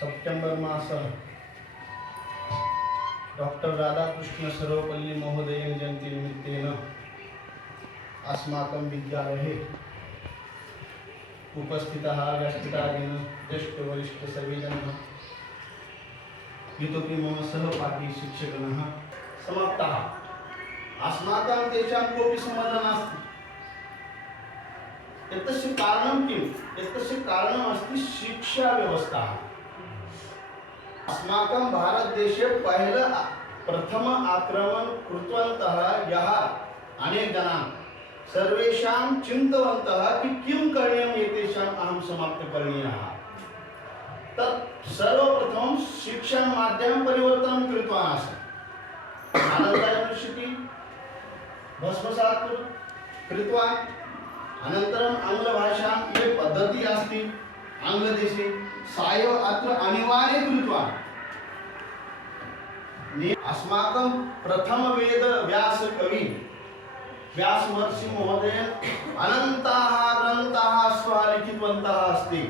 सप्टेंबर मास डॉक्टर राधाकृष्ण सर्वपल्ली महोदय जयंती निमित्तेन अस्माकं विद्यालये उपस्थितः व्यासपीठाधीन ज्येष्ठ वरिष्ठ सर्वे जनाः इतोपि मम सहपाठी शिक्षकगणः समाप्ताः। अस्माकं तेषां कोऽपि सम्बन्धः नास्ति। एतस्य कारणं किम्? एतस्य कारणमस्ति शिक्षा व्यवस्था। अस्माकं भारतदेशे प्रथम आक्रमण कृतवन्तः यः अनेक जनाः सर्वेषां चिन्तितवन्तः कि किं करणीयम् एतेषाम् अहं समाप्त करणीयः। तत् सर्वप्रथमं शिक्षण माध्यम परिवर्तनं कृतवान् आसन्। नालन्दा यूनिवर्सिटी भस्मसात् कृतवान्। अनन्तरम् आङ्ग्लभाषां ये पद्धति अस्ति आङ्ग्लदेशे सा एव अत्र अनिवार्य कृतवान्। अस्माकं प्रथम वेद व्यासकवि व्यास महर्षि महोदय अनन्ताः ग्रन्थाः स्वः लिखितवन्तः अस्ति।